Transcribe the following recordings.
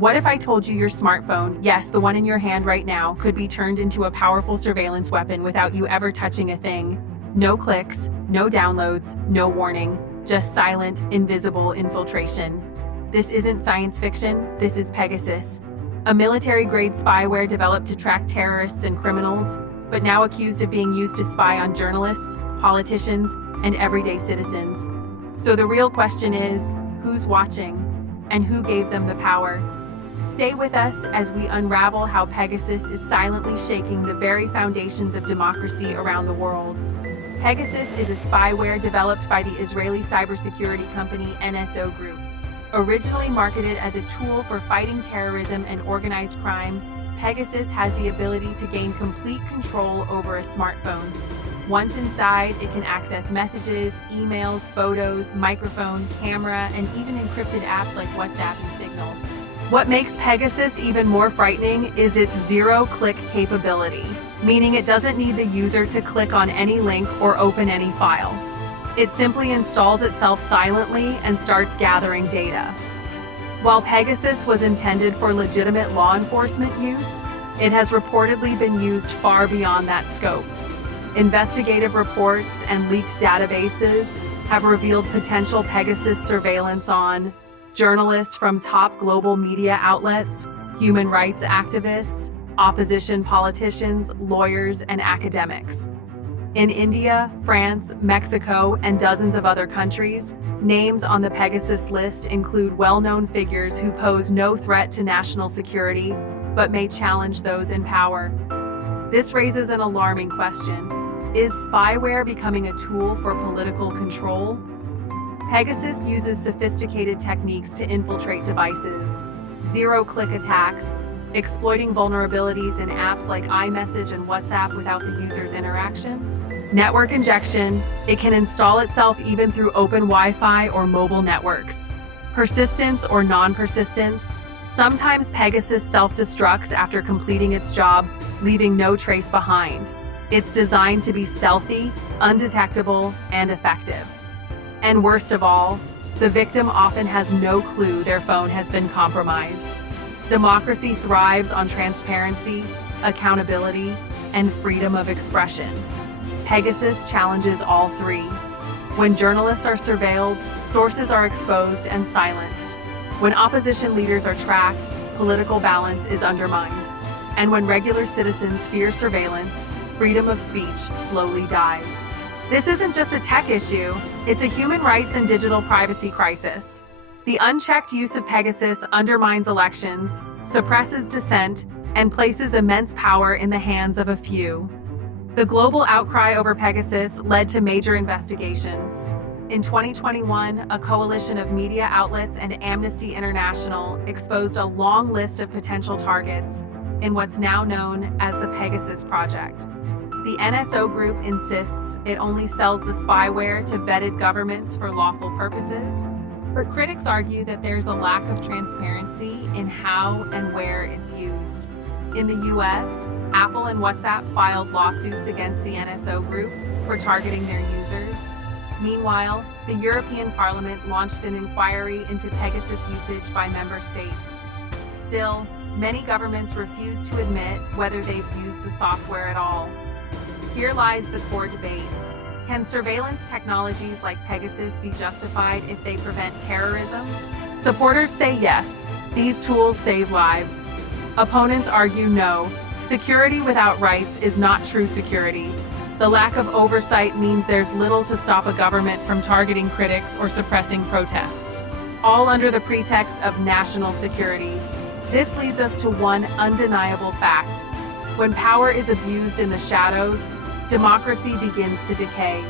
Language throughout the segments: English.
What if I told you your smartphone, yes, the one in your hand right now, could be turned into a powerful surveillance weapon without you ever touching a thing? No clicks, no downloads, no warning, just silent, invisible infiltration. This isn't science fiction, this is Pegasus, a military-grade spyware developed to track terrorists and criminals, but now accused of being used to spy on journalists, politicians, and everyday citizens. So the real question is, who's watching? And who gave them the power? Stay with us as we unravel how Pegasus is silently shaking the very foundations of democracy around the world. Pegasus is a spyware developed by the Israeli cybersecurity company NSO Group. Originally marketed as a tool for fighting terrorism and organized crime, Pegasus has the ability to gain complete control over a smartphone. Once inside, it can access messages, emails, photos, microphone, camera, and even encrypted apps like WhatsApp and Signal. What makes Pegasus even more frightening is its zero-click capability, meaning it doesn't need the user to click on any link or open any file. It simply installs itself silently and starts gathering data. While Pegasus was intended for legitimate law enforcement use, it has reportedly been used far beyond that scope. Investigative reports and leaked databases have revealed potential Pegasus surveillance on journalists from top global media outlets, human rights activists, opposition politicians, lawyers, and academics. In India, France, Mexico, and dozens of other countries, names on the Pegasus list include well-known figures who pose no threat to national security, but may challenge those in power. This raises an alarming question. Is spyware becoming a tool for political control? Pegasus uses sophisticated techniques to infiltrate devices, zero-click attacks, exploiting vulnerabilities in apps like iMessage and WhatsApp without the user's interaction. Network injection, it can install itself even through open Wi-Fi or mobile networks. Persistence or non-persistence, sometimes Pegasus self-destructs after completing its job, leaving no trace behind. It's designed to be stealthy, undetectable, and effective. And worst of all, the victim often has no clue their phone has been compromised. Democracy thrives on transparency, accountability, and freedom of expression. Pegasus challenges all three. When journalists are surveilled, sources are exposed and silenced. When opposition leaders are tracked, political balance is undermined. And when regular citizens fear surveillance, freedom of speech slowly dies. This isn't just a tech issue, it's a human rights and digital privacy crisis. The unchecked use of Pegasus undermines elections, suppresses dissent, and places immense power in the hands of a few. The global outcry over Pegasus led to major investigations. In 2021, a coalition of media outlets and Amnesty International exposed a long list of potential targets in what's now known as the Pegasus Project. The NSO Group insists it only sells the spyware to vetted governments for lawful purposes, but critics argue that there's a lack of transparency in how and where it's used. In the US, Apple and WhatsApp filed lawsuits against the NSO Group for targeting their users. Meanwhile, the European Parliament launched an inquiry into Pegasus usage by member states. Still, many governments refuse to admit whether they've used the software at all. Here lies the core debate. Can surveillance technologies like Pegasus be justified if they prevent terrorism? Supporters say yes, these tools save lives. Opponents argue no, security without rights is not true security. The lack of oversight means there's little to stop a government from targeting critics or suppressing protests, all under the pretext of national security. This leads us to one undeniable fact. When power is abused in the shadows, democracy begins to decay.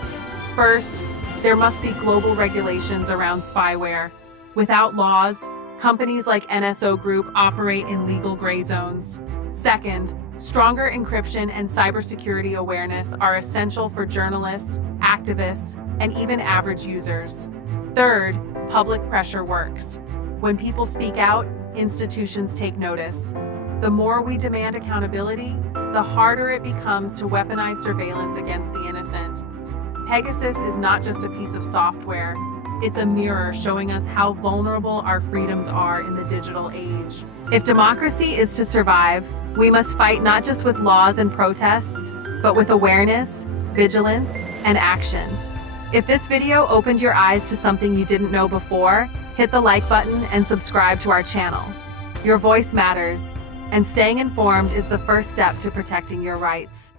First, there must be global regulations around spyware. Without laws, companies like NSO Group operate in legal gray zones. Second, stronger encryption and cybersecurity awareness are essential for journalists, activists, and even average users. Third, public pressure works. When people speak out, institutions take notice. The more we demand accountability, the harder it becomes to weaponize surveillance against the innocent. Pegasus is not just a piece of software, It's a mirror showing us how vulnerable our freedoms are in the digital age. If democracy is to survive, we must fight not just with laws and protests, but with awareness, vigilance, and action. If this video opened your eyes to something you didn't know before, hit the like button and subscribe to our channel. Your voice matters, and staying informed is the first step to protecting your rights.